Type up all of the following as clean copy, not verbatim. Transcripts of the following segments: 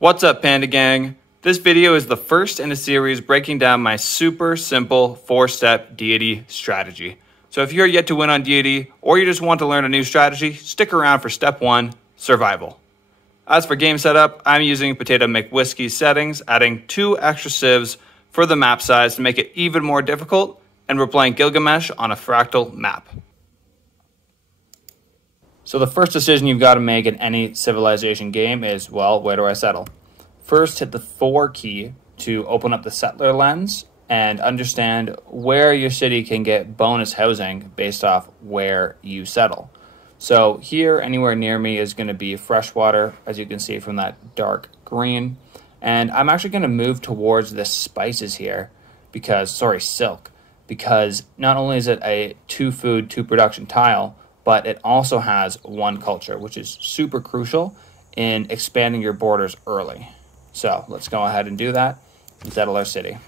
What's up, Panda Gang? This video is the first in a series breaking down my super simple 4-step deity strategy. So if you're yet to win on deity, or you just want to learn a new strategy, stick around for step 1, survival. As for game setup, I'm using PotatoMcWhiskey settings, adding 2 extra civs for the map size to make it even more difficult, and we're playing Gilgamesh on a fractal map. So the first decision you've got to make in any civilization game is, well, where do I settle? First, hit the 4 key to open up the settler lens and understand where your city can get bonus housing based off where you settle. So here, anywhere near me is going to be freshwater, as you can see from that dark green. And I'm actually going to move towards the spices here silk, because not only is it a 2 food, 2 production tile, but it also has 1 culture, which is super crucial in expanding your borders early. So let's go ahead and do that and settle our city.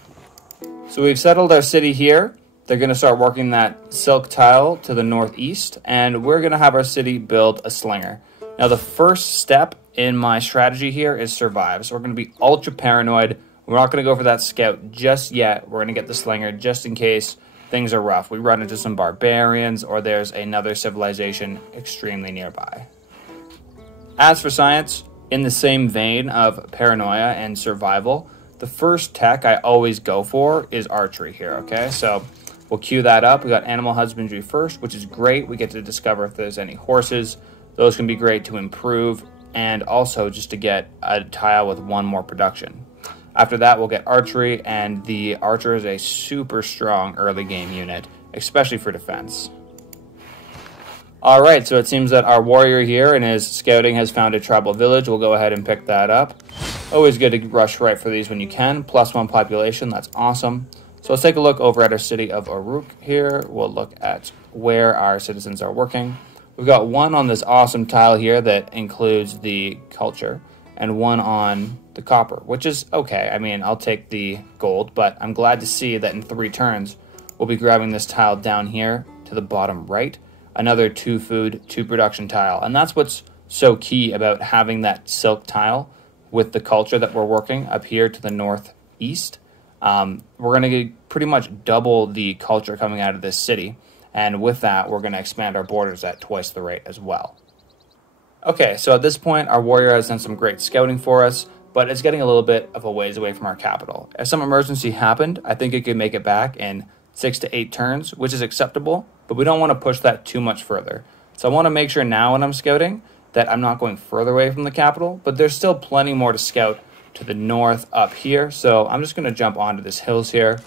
So we've settled our city here. They're going to start working that silk tile to the northeast, and we're going to have our city build a slinger. Now the first step in my strategy here is survive. So we're going to be ultra paranoid. We're not going to go for that scout just yet. We're going to get the slinger just in case things are rough. We run into some barbarians or there's another civilization extremely nearby. As for science, in the same vein of paranoia and survival, the first tech I always go for is archery here, okay? So we'll queue that up. We got animal husbandry first, which is great. We get to discover if there's any horses. Those can be great to improve and also just to get a tile with 1 more production. After that, we'll get archery, and the archer is a super strong early game unit, especially for defense. Alright, so it seems that our warrior here in his scouting has found a tribal village. We'll go ahead and pick that up. Always good to rush right for these when you can. +1 population, that's awesome. So let's take a look over at our city of Uruk here. We'll look at where our citizens are working. We've got 1 on this awesome tile here that includes the culture, and 1 on the copper, which is okay. I mean, I'll take the gold, but I'm glad to see that in 3 turns, we'll be grabbing this tile down here to the bottom right, another 2 food, 2 production tile. And that's what's so key about having that silk tile with the culture that we're working up here to the northeast. We're going to pretty much double the culture coming out of this city. And with that, we're going to expand our borders at twice the rate as well. Okay, so at this point, our warrior has done some great scouting for us, but it's getting a little bit of a ways away from our capital. If some emergency happened, I think it could make it back in 6 to 8 turns, which is acceptable, but we don't want to push that too much further. So I want to make sure now when I'm scouting that I'm not going further away from the capital, but there's still plenty more to scout to the north up here. So I'm just going to jump onto this hills here.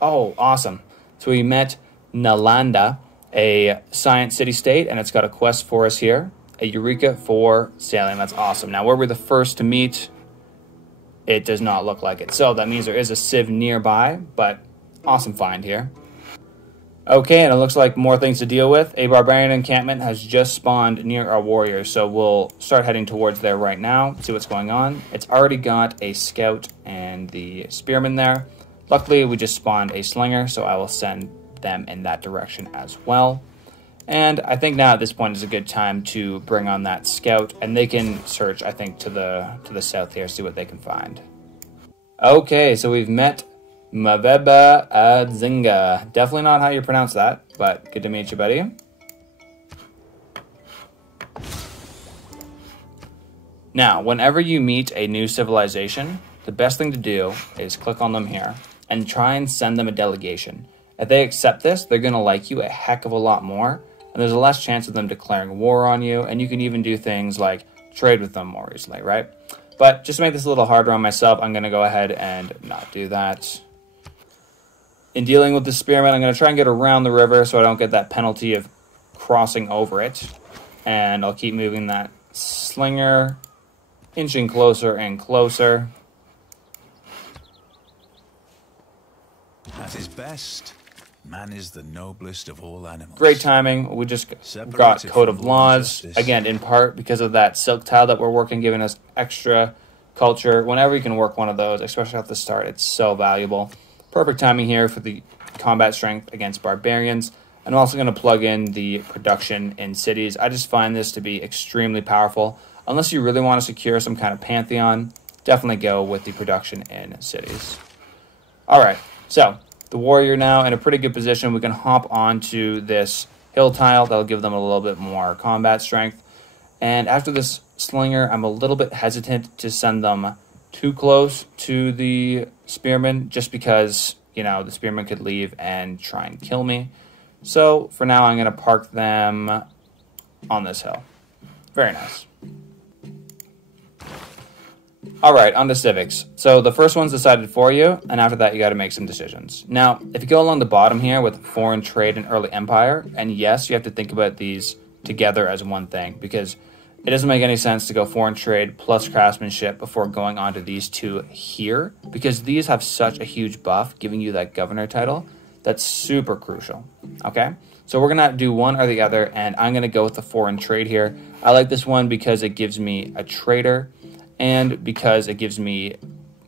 Oh, awesome. So we met Nalanda, a science city-state, and it's got a quest for us here. A Eureka for sailing. That's awesome. Now, where we're the first to meet, it does not look like it. So that means there is a civ nearby, but awesome find here. Okay, and it looks like more things to deal with. A barbarian encampment has just spawned near our warriors, so we'll start heading towards there right now, see what's going on. It's already got a scout and the spearman there. Luckily, we just spawned a slinger, so I will send them in that direction as well. And I think now at this point is a good time to bring on that scout, and they can search, I think, to the south here, see what they can find. Okay, so we've met Maveba Adzinga. Definitely not how you pronounce that, but good to meet you, buddy. Now, whenever you meet a new civilization, the best thing to do is click on them here and try and send them a delegation. If they accept this, they're going to like you a heck of a lot more. And there's a less chance of them declaring war on you, and you can even do things like trade with them more easily, right? But just to make this a little harder on myself, I'm going to go ahead and not do that. In dealing with the spearman, I'm going to try and get around the river so I don't get that penalty of crossing over it. And I'll keep moving that slinger, inching closer and closer. At his best, man is the noblest of all animals. Great timing. We just got Code of Laws, again, in part because of that silk tile that we're working, giving us extra culture. Whenever you can work one of those, especially at the start, it's so valuable. Perfect timing here for the combat strength against barbarians. I'm also going to plug in the production in cities. I just find this to be extremely powerful. unless you really want to secure some kind of pantheon, definitely go with the production in cities. All right, so the warrior now in a pretty good position. We can hop onto this hill tile. That'll give them a little bit more combat strength. And after this slinger, I'm a little bit hesitant to send them too close to the spearman, just because, you know, the spearman could leave and try and kill me. So for now, I'm going to park them on this hill. Very nice. All right, on to civics. So the first one's decided for you, and after that, you got to make some decisions. Now, if you go along the bottom here with foreign trade and early empire, and yes, you have to think about these together as one thing, because it doesn't make any sense to go foreign trade plus craftsmanship before going on to these two here, because these have such a huge buff, giving you that governor title. That's super crucial, okay? So we're going to do one or the other, and I'm going to go with the foreign trade here. I like this one because it gives me a trader, and because it gives me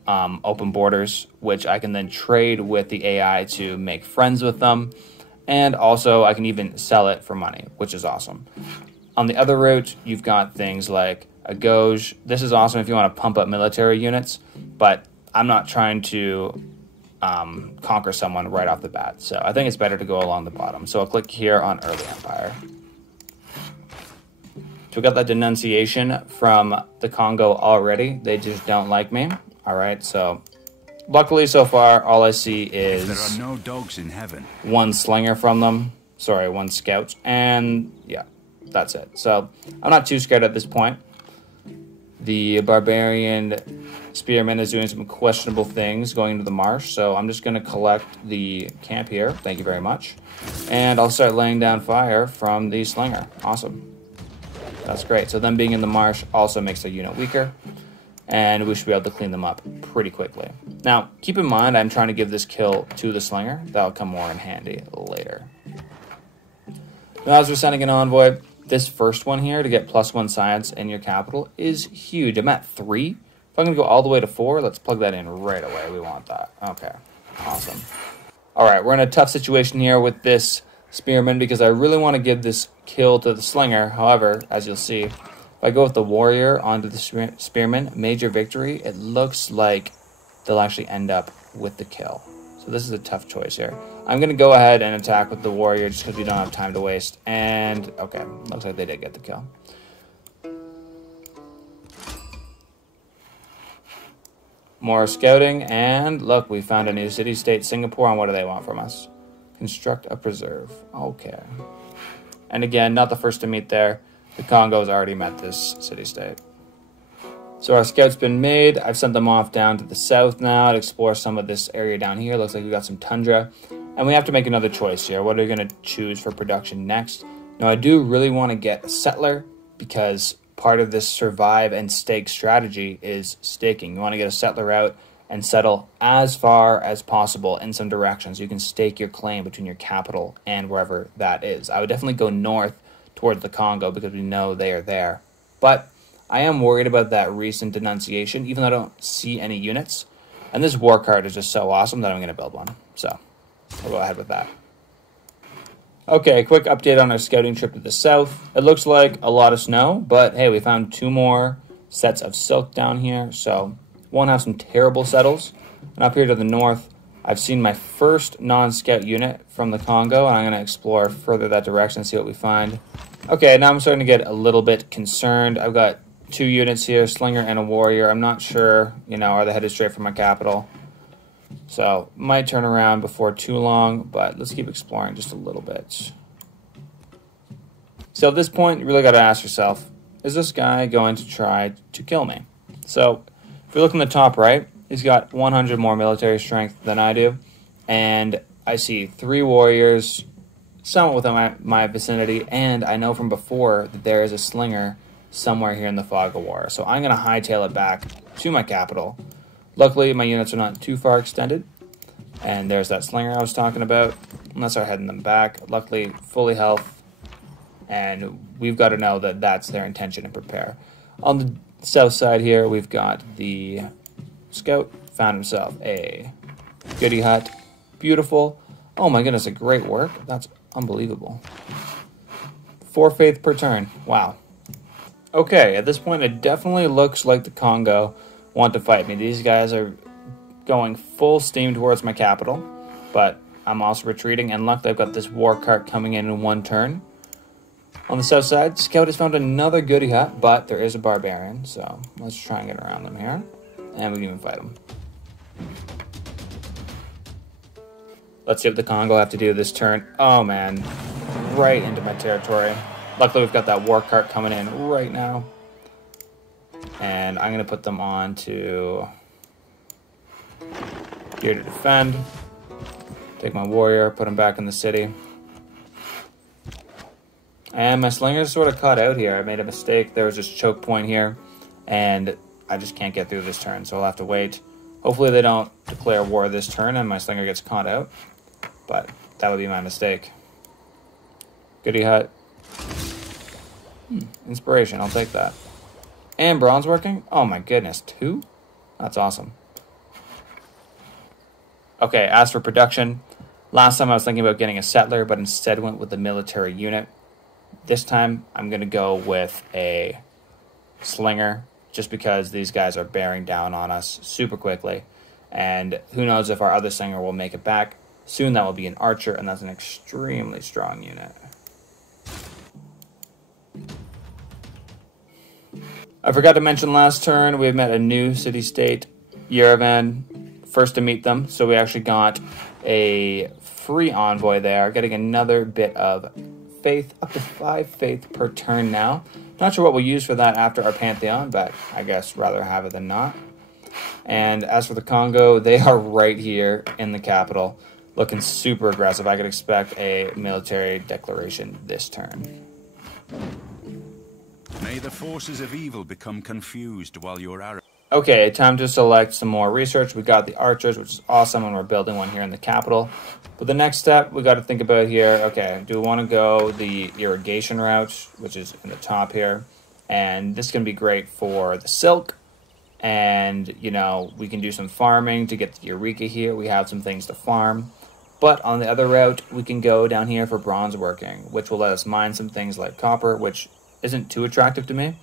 open borders, which I can then trade with the AI to make friends with them. And also I can even sell it for money, which is awesome. On the other route, you've got things like a Gauge. This is awesome if you want to pump up military units, but I'm not trying to conquer someone right off the bat. So I think it's better to go along the bottom. So I'll click here on Early Empire. So we got that denunciation from the Congo already. They just don't like me. All right, so luckily so far, all I see is there are no dogs in heaven. One slinger from them. Sorry, one scout. And yeah, that's it. So I'm not too scared at this point. The barbarian spearman is doing some questionable things going into the marsh. So I'm just going to collect the camp here. Thank you very much. And I'll start laying down fire from the slinger. Awesome. That's great. So them being in the marsh also makes their unit weaker, and we should be able to clean them up pretty quickly. Now, keep in mind, I'm trying to give this kill to the slinger. That'll come more in handy later. Now, as we're sending an envoy, this first one here to get +1 science in your capital is huge. I'm at 3. If I'm going to go all the way to 4, let's plug that in right away. We want that. Okay, awesome. All right, we're in a tough situation here with this spearman because I really want to give this kill to the slinger. However, as you'll see, if I go with the warrior onto the spearman, major victory, it looks like they'll actually end up with the kill. So this is a tough choice here. I'm going to go ahead and attack with the warrior just because we don't have time to waste. And, okay, looks like they did get the kill. More scouting, and look, we found a new city-state, Singapore, and what do they want from us? Construct a preserve. Okay. And again, not the first to meet there. The Congo's already met this city-state. So our scout's been made. I've sent them off down to the south now to explore some of this area down here. Looks like we got some tundra. And we have to make another choice here. What are we going to choose for production next? Now, I do really want to get a settler because part of this survive and stake strategy is staking. You want to get a settler out and settle as far as possible in some direction so you can stake your claim between your capital and wherever that is. I would definitely go north towards the Congo because we know they are there. But I am worried about that recent denunciation, even though I don't see any units. And this war card is just so awesome that I'm going to build one. So we'll go ahead with that. Okay, quick update on our scouting trip to the south. It looks like a lot of snow, but hey, we found 2 more sets of silk down here, so won't have some terrible settles. And up here to the north, I've seen my first non-scout unit from the Congo, and I'm going to explore further that direction and see what we find. Okay, now I'm starting to get a little bit concerned. I've got 2 units here, slinger and a warrior. I'm not sure, you know, are they headed straight for my capital? So, might turn around before too long, but let's keep exploring just a little bit. So at this point, you really got to ask yourself, is this guy going to try to kill me? So, if you look in the top right, he's got 100 more military strength than I do, and I see 3 warriors, somewhat within my vicinity, and I know from before that there is a slinger somewhere here in the Fog of War. So I'm going to hightail it back to my capital. Luckily, my units are not too far extended, and there's that slinger I was talking about. Let's start heading them back. Luckily, fully health, and we've got to know that that's their intention and prepare. On the south side here, we've got the scout, found himself a goody hut. Beautiful. Oh my goodness, a great work. That's unbelievable. 4 faith per turn. Wow. Okay, at this point, it definitely looks like the Congo want to fight me. These guys are going full steam towards my capital, but I'm also retreating, and luckily I've got this war cart coming in one turn. On the south side, Scout has found another goody hut, but there is a barbarian, so let's try and get around them here, and we can even fight them. Let's see what the Congo have to do this turn. Oh man, right into my territory. Luckily we've got that war cart coming in right now. And I'm going to put them on to here to defend. Take my warrior, put him back in the city. And my slinger's sort of caught out here. I made a mistake. There was this choke point here. And I just can't get through this turn, so I'll have to wait. Hopefully they don't declare war this turn and my slinger gets caught out. But that would be my mistake. Goody hut. Inspiration, I'll take that. And bronze working? Oh my goodness, 2? That's awesome. Okay, as for production, last time I was thinking about getting a settler, but instead went with the military unit. This time, I'm going to go with a slinger, just because these guys are bearing down on us super quickly. And who knows if our other slinger will make it back. Soon that will be an archer, and that's an extremely strong unit. I forgot to mention last turn, we have met a new city-state, Yerevan, first to meet them. So we actually got a free envoy there, getting another bit of faith, up to 5 faith per turn now. Not sure what we'll use for that after our Pantheon, but I guess rather have it than not. And as for the Congo, they are right here in the capital, looking super aggressive. I could expect a military declaration this turn. May the forces of evil become confused while your arrow... Okay, time to select some more research. We got the archers, which is awesome, and we're building one here in the capital. But the next step we got to think about here, okay, do we want to go the irrigation route, which is in the top here? And this can be great for the silk. And, you know, we can do some farming to get the Eureka here. We have some things to farm. But on the other route, we can go down here for bronze working, which will let us mine some things like copper, which isn't too attractive to me.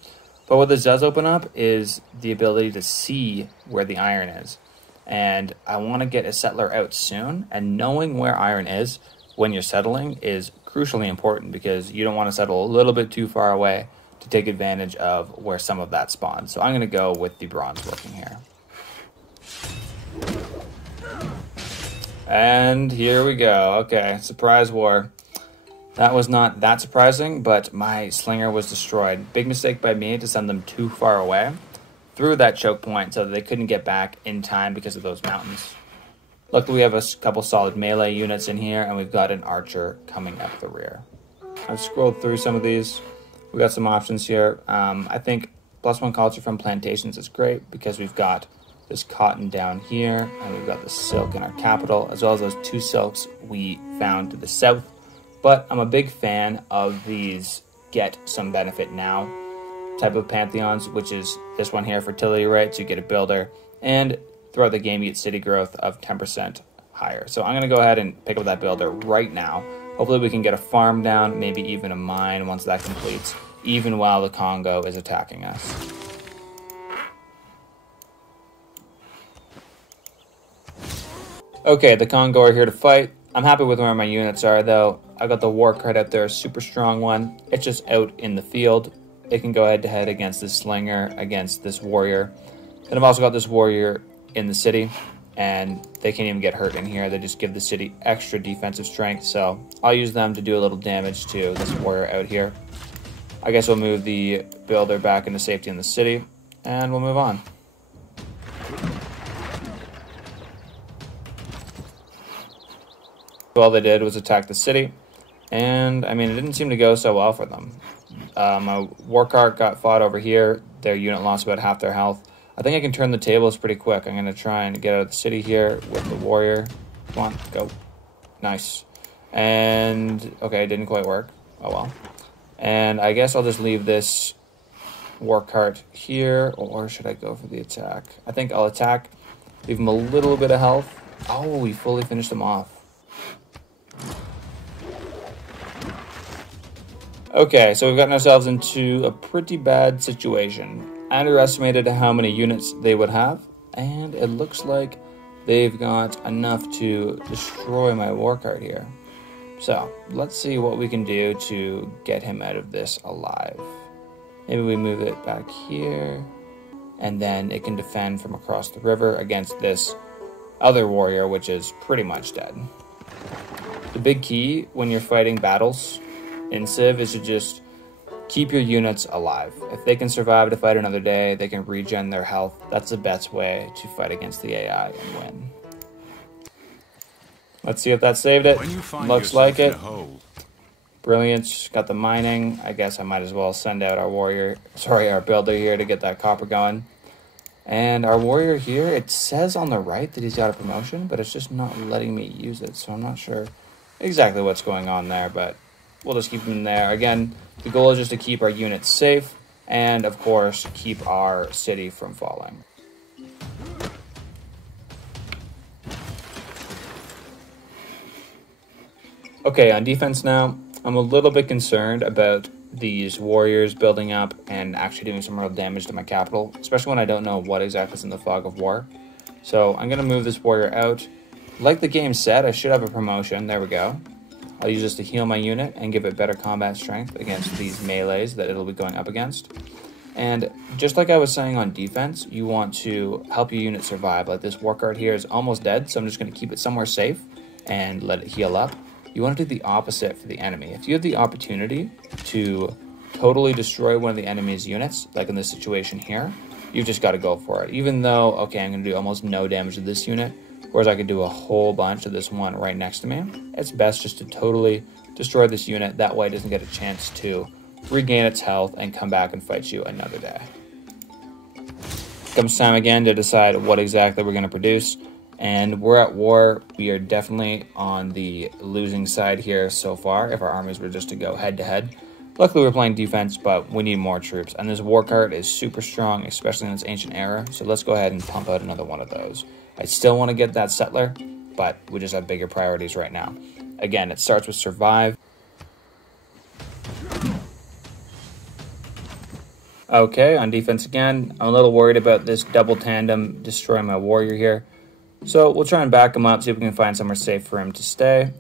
But what this does open up is the ability to see where the iron is. And I want to get a settler out soon. And knowing where iron is when you're settling is crucially important, because you don't want to settle a little bit too far away to take advantage of where some of that spawns. So I'm going to go with the bronze working here. And here we go. Okay, surprise war. That was not that surprising, but my slinger was destroyed. Big mistake by me to send them too far away through that choke point so that they couldn't get back in time because of those mountains. Luckily, we have a couple solid melee units in here, and we've got an archer coming up the rear. I've scrolled through some of these. We got some options here. I think +1 culture from plantations is great because we've got this cotton down here, and we've got the silk in our capital, as well as those 2 silks we found to the south. But I'm a big fan of these get some benefit now type of pantheons, which is this one here, fertility rates. You get a builder, and throughout the game you get city growth of 10% higher. So I'm going to go ahead and pick up that builder right now. Hopefully we can get a farm down, maybe even a mine once that completes, even while the Congo is attacking us. Okay, the Congo are here to fight. I'm happy with where my units are, though. I got the war card out there, a super strong one. It's just out in the field. It can go head-to-head against this slinger, against this warrior. Then I've also got this warrior in the city, and they can't even get hurt in here. They just give the city extra defensive strength, so I'll use them to do a little damage to this warrior out here. I guess we'll move the builder back into safety in the city, and we'll move on. All they did was attack the city, and I mean, it didn't seem to go so well for them. My war cart got fought over here. Their unit lost about half their health. I think I can turn the tables pretty quick. I'm going to try and get out of the city here with the warrior. Come on, go. Nice. And, okay, it didn't quite work. Oh well. And I guess I'll just leave this war cart here, or should I go for the attack? I think I'll attack, leave him a little bit of health. Oh, we fully finished him off. Okay, so we've gotten ourselves into a pretty bad situation. I underestimated how many units they would have, and it looks like they've got enough to destroy my war card here. So, let's see what we can do to get him out of this alive. Maybe we move it back here, and then it can defend from across the river against this other warrior, which is pretty much dead. The big key when you're fighting battles in Civ is to just keep your units alive. If they can survive to fight another day, they can regen their health. That's the best way to fight against the AI and win. Let's see if that saved it. Looks like it. Brilliant. Got the mining. I guess I might as well send out our builder here to get that copper going. And our warrior here, it says on the right that he's got a promotion, but it's just not letting me use it. So I'm not sure exactly what's going on there, but we'll just keep him there. Again, the goal is just to keep our units safe and, of course, keep our city from falling. Okay, on defense now, I'm a little bit concerned about these warriors building up and actually doing some real damage to my capital, especially when I don't know what exactly is in the fog of war. So I'm going to move this warrior out. Like the game said, I should have a promotion. There we go. I'll use this to heal my unit and give it better combat strength against these melees that it'll be going up against. And just like I was saying on defense, you want to help your unit survive. Like this war card here is almost dead, so I'm just going to keep it somewhere safe and let it heal up. You want to do the opposite for the enemy. If you have the opportunity to totally destroy one of the enemy's units, like in this situation here, you've just got to go for it. Even though, okay, I'm going to do almost no damage to this unit, whereas I could do a whole bunch to this one right next to me, it's best just to totally destroy this unit. That way it doesn't get a chance to regain its health and come back and fight you another day. Comes time again to decide what exactly we're going to produce. And we're at war. We are definitely on the losing side here so far, if our armies were just to go head-to-head. Luckily, we're playing defense, but we need more troops. And this war card is super strong, especially in this ancient era. So let's go ahead and pump out another one of those. I still want to get that settler, but we just have bigger priorities right now. Again, it starts with survive. Okay, on defense again, I'm a little worried about this double tandem destroying my warrior here. So we'll try and back him up, see if we can find somewhere safe for him to stay.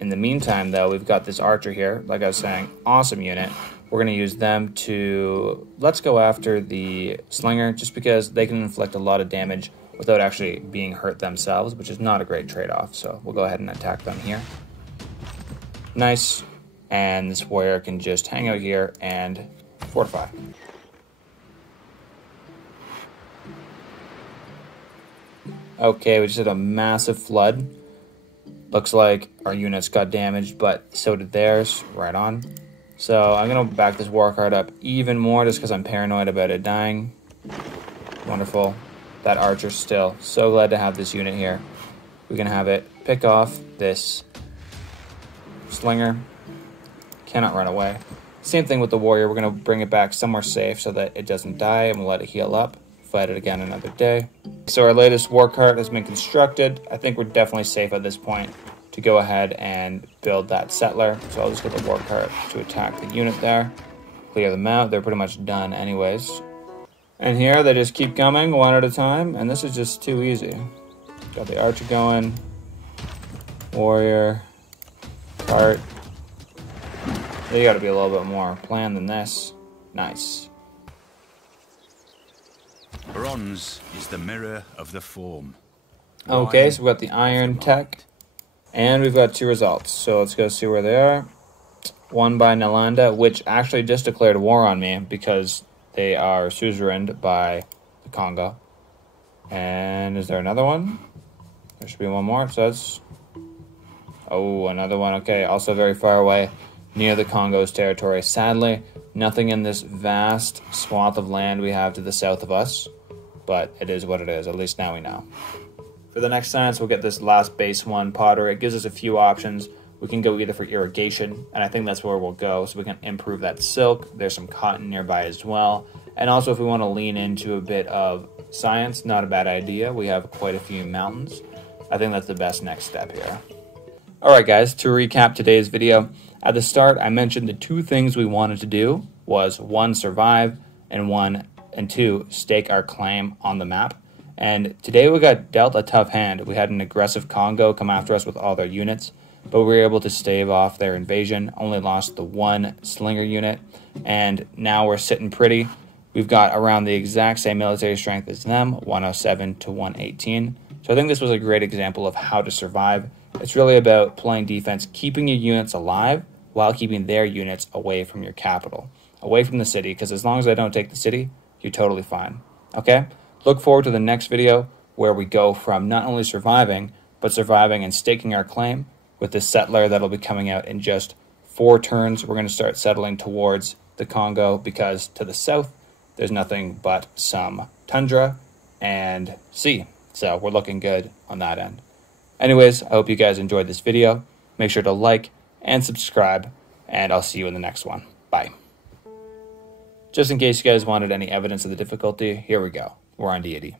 In the meantime, though, we've got this archer here. Like I was saying, awesome unit. We're going to use them to... Let's go after the slinger, just because they can inflict a lot of damage without actually being hurt themselves, which is not a great trade-off. So we'll go ahead and attack them here. Nice. And this warrior can just hang out here and fortify. Okay, we just had a massive flood. Looks like our units got damaged, but so did theirs. Right on. So I'm going to back this war card up even more just because I'm paranoid about it dying. Wonderful. That archer still. So glad to have this unit here. We can have it pick off this slinger. Cannot run away. Same thing with the warrior. We're going to bring it back somewhere safe so that it doesn't die, and we'll let it heal up. Fight it again another day. So our latest war card has been constructed. I think we're definitely safe at this point to go ahead and build that settler. So I'll just get the war card to attack the unit there. Clear them out. They're pretty much done anyways. And here they just keep coming one at a time, and this is just too easy. Got the archer going. Warrior. Cart. They gotta be a little bit more planned than this. Nice. Bronze is the mirror of the form. Okay, so we've got the iron tech, and we've got two results. So let's go see where they are. One by Nalanda, which actually just declared war on me because they are suzerained by the Congo. And is there another one? There should be one more. So that's... Oh, another one. Okay, also very far away, near the Congo's territory. Sadly, nothing in this vast swath of land we have to the south of us. But it is what it is. At least now we know. For the next science, we'll get this last base one, pottery. It gives us a few options. We can go either for irrigation, and I think that's where we'll go, so we can improve that silk. There's some cotton nearby as well. And also, if we want to lean into a bit of science, not a bad idea. We have quite a few mountains. I think that's the best next step here. Alright guys, to recap today's video, at the start I mentioned the two things we wanted to do was 1, survive, and 2, stake our claim on the map. And today we got dealt a tough hand. We had an aggressive Congo come after us with all their units, but we were able to stave off their invasion, only lost the 1 slinger unit, and now we're sitting pretty. We've got around the exact same military strength as them, 107 to 118. So I think this was a great example of how to survive. It's really about playing defense, keeping your units alive while keeping their units away from your capital, away from the city, because as long as I don't take the city, you're totally fine. Okay? Look forward to the next video where we go from not only surviving, but surviving and staking our claim with the settler that'll be coming out in just 4 turns. We're going to start settling towards the Congo because to the south, there's nothing but some tundra and sea. So we're looking good on that end. Anyways, I hope you guys enjoyed this video. Make sure to like and subscribe, and I'll see you in the next one. Bye. Just in case you guys wanted any evidence of the difficulty, here we go. We're on Deity.